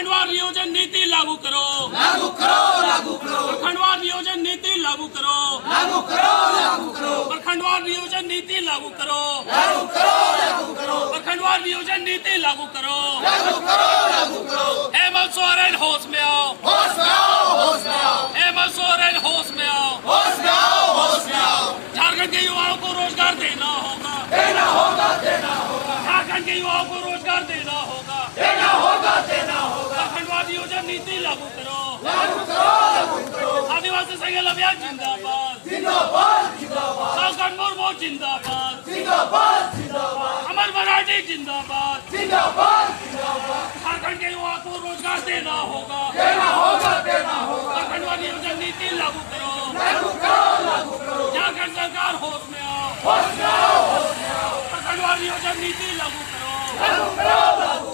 प्रखंडवार नियोजन नीति लागू करो, लागू करो, लागू करो, प्रखंडवार नियोजन नीति लागू करो, लागू करो, लागू करो, प्रखंडवार नियोजन नीति लागू करो, लागू करो, लागू करो, प्रखंडवार नियोजन नीति लागू करो, लागू करो, लागू करो। हेमंत सोरेन होश में आओ, होश में आओ, होश में आओ, हेमंत सोरेन होश में आओ, होश में आओ, होश में आओ। झारखंड के युवाओं को रोजगार देना होगा, देना होगा, देना होगा, झारखंड के युवाओं को रोजगार देना होगा, देना होगा, देना होगा। प्रखंडवार नियोजन नीति लागू करो, लागू करो, लागू करो। आदिवासी संगठन अभियान जिंदाबाद, जिंदाबाद, जिंदाबाद, संगठन मुर्मू जिंदाबाद, जिंदाबाद, जिंदाबाद, अमर मराठी जिंदाबाद, जिंदाबाद, जिंदाबाद। झारखंड के युवाओं को रोजगार देना होगा, देना होगा, देना होगा। प्रखंडवार नियोजन नीति लागू करो, लागू करो, लागू करो, झारखंड सरकार होश में आओ, होश में आओ, होश में आओ। प्रखंडवार नियोजन नीति लागू करो, लागू करो, लागू